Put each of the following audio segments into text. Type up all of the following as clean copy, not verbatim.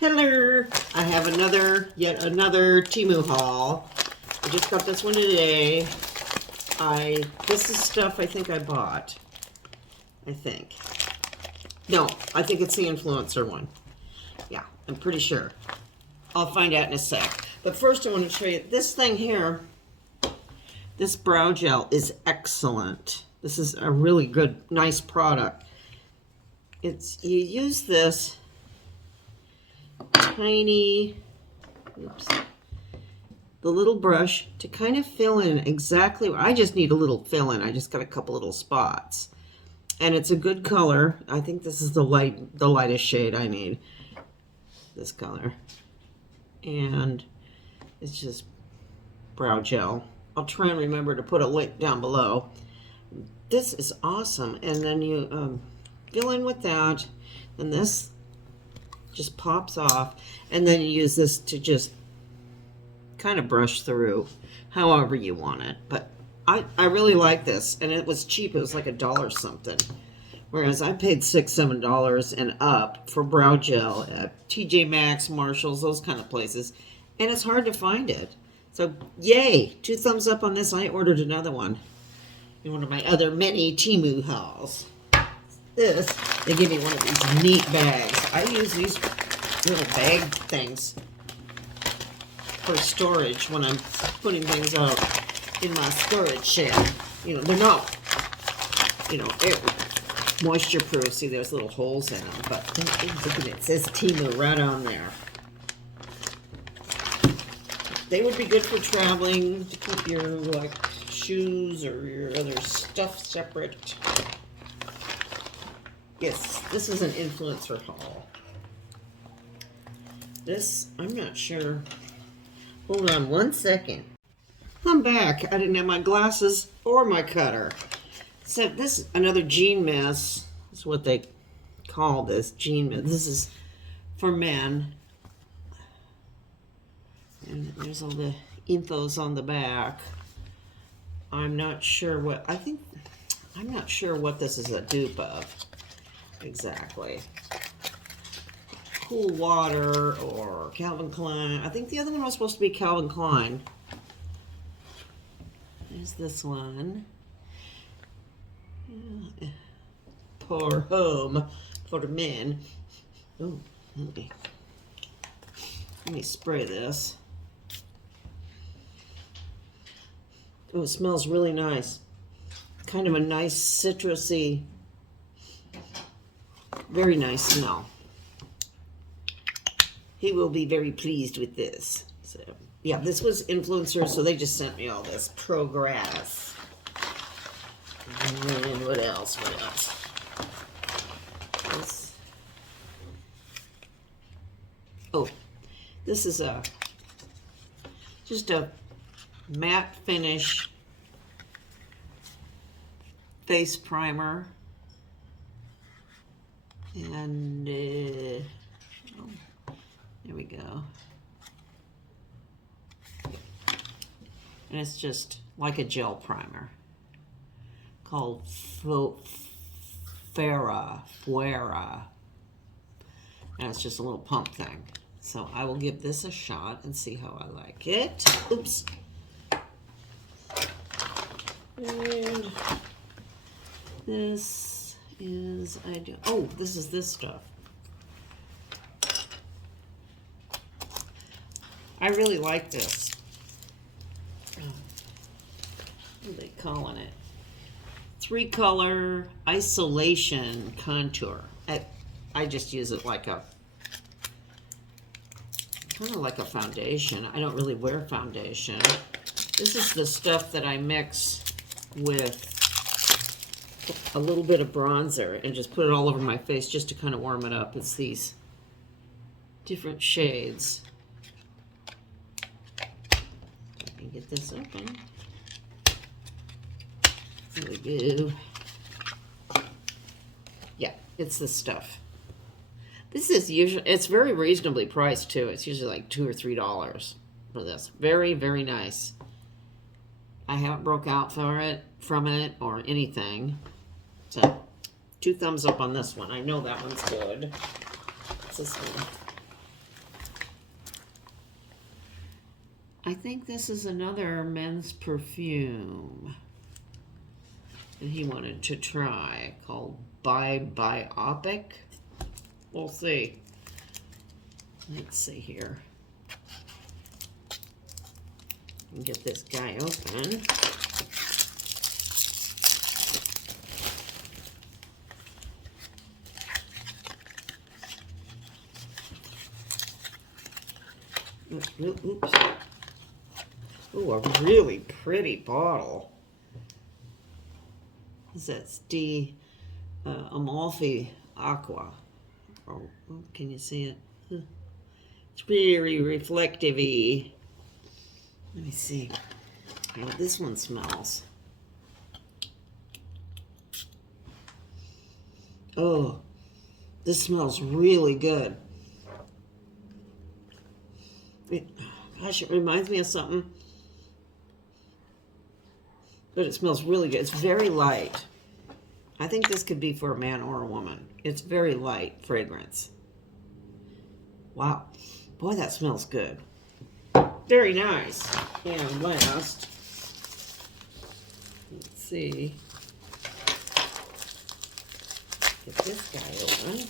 Hello! I have yet another Temu haul. I just got this one today. This is stuff I think I bought. I think. No, I think it's the influencer one. Yeah, I'm pretty sure. I'll find out in a sec. But first I want to show you this thing here. This brow gel is excellent. This is a really good, nice product. You use this tiny, the little brush to kind of fill in exactly. I just need a little fill in. I just got a couple little spots, and it's a good color. I think this is the lightest shade I need. This color, and it's just brow gel. I'll try and remember to put a link down below. This is awesome, and then you fill in with that, and this just pops off, and then you use this to just kind of brush through however you want it. But I really like this, and it was cheap. It was like $1 something, whereas I paid $6-7 and up for brow gel at TJ Maxx, Marshalls, those kind of places, and it's hard to find it. So yay, 2 thumbs up on this. I ordered another one in one of my other many Temu hauls. They give me one of these neat bags. I use these little bag things for storage when I'm putting things out in my storage shed. You know, they're not, moisture proof. See, there's little holes in them, but look at it. It says Temu right on there. They would be good for traveling, to keep your shoes or your other stuff separate. Yes, this is an influencer haul. This, I'm not sure. Hold on one second. I'm back. I didn't have my glasses or my cutter. So this is another jean mess. That's what they call this, jean mess. This is for men. And there's all the infos on the back. I'm not sure what this is a dupe of. Exactly. Cool Water or Calvin Klein. I think the other one was supposed to be Calvin Klein. There's this one. For home, for the men. Oh, let me spray this. Oh, it smells really nice. Kind of a nice citrusy, very nice smell. He will be very pleased with this. So, yeah, this was influencer, so they just sent me all this progress. And what else? This is just a matte finish face primer. And there we go. And it's just like a gel primer called Fuera. And it's just a little pump thing. So I will give this a shot and see how I like it. Oops. And this is, this is this stuff. I really like this. What are they calling it? 3-color isolation contour. I just use it kind of like a foundation. I don't really wear foundation. This is the stuff that I mix with a little bit of bronzer and just put it all over my face just to kind of warm it up. It's these different shades. Let me get this open. There we go. Yeah, it's this stuff. This is usually, it's very reasonably priced too. It's usually like $2 or $3 for this. Very, very nice. I haven't broke out from it or anything. So 2 thumbs up on this one. I know that one's good. What's this one? I think this is another men's perfume that he wanted to try called Biopic. We'll see. Let's see here. Get this guy open. Oops. Ooh, a really pretty bottle. That's the Amalfi Aqua. Oh, can you see it? It's very reflective-y. Let me see how this one smells. Oh, this smells really good. Gosh, it reminds me of something. But it smells really good. It's very light. I think this could be for a man or a woman. It's very light fragrance. Wow. Boy, that smells good. Very nice. And last, let's see. Get this guy open.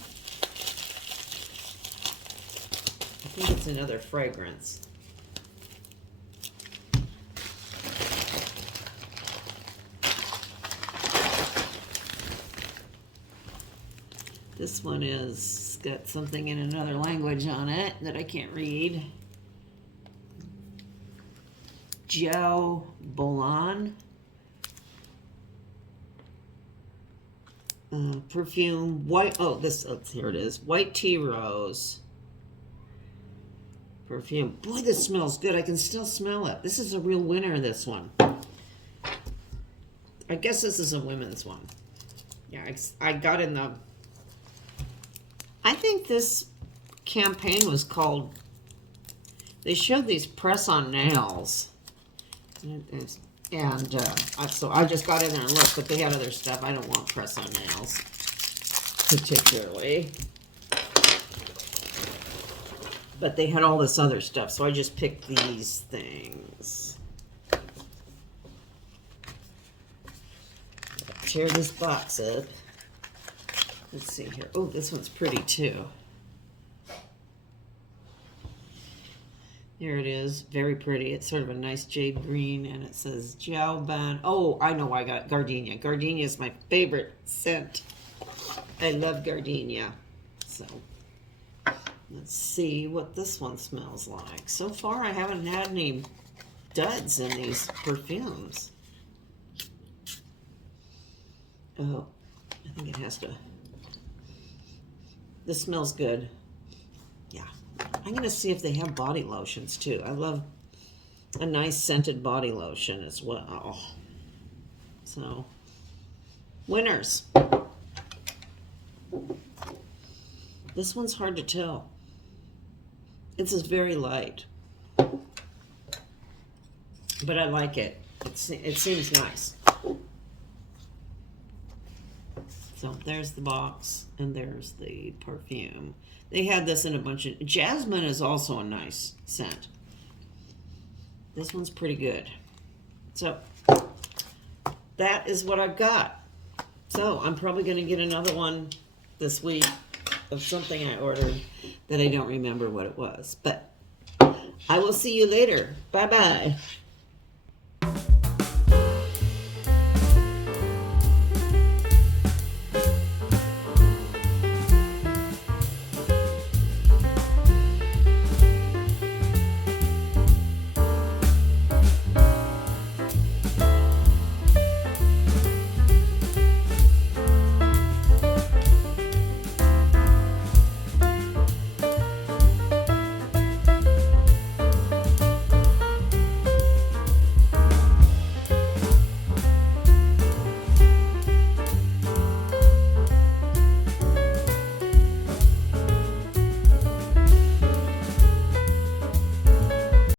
I think it's another fragrance. This one is got something in another language on it that I can't read. Joe Bolan. Perfume white. Oh, here it is. White tea rose. Perfume. Boy, this smells good. I can still smell it. This is a real winner, this one. I guess this is a women's one. Yeah, I got in the... I think this campaign was called... They showed these press-on nails. And so I just got in there and looked, but they had other stuff. I don't want press-on nails, particularly. But they had all this other stuff, so I just picked these things. Tear this box up. Let's see here. Oh, this one's pretty too. Here it is. Very pretty. It's sort of a nice jade green, and it says Jiao Ban. Oh, I know why I got it. Gardenia. Gardenia is my favorite scent. I love Gardenia. So... let's see what this one smells like. So far, I haven't had any duds in these perfumes. Oh, I think it has to... This smells good. Yeah. I'm going to see if they have body lotions, too. I love a nice scented body lotion as well. So, winners. This one's hard to tell. This is very light, but I like it. It seems nice. So there's the box, and there's the perfume. They had this in a bunch of... Jasmine is also a nice scent. This one's pretty good. So that is what I've got. So I'm probably going to get another one this week of something I ordered that I don't remember what it was. But I will see you later. Bye-bye.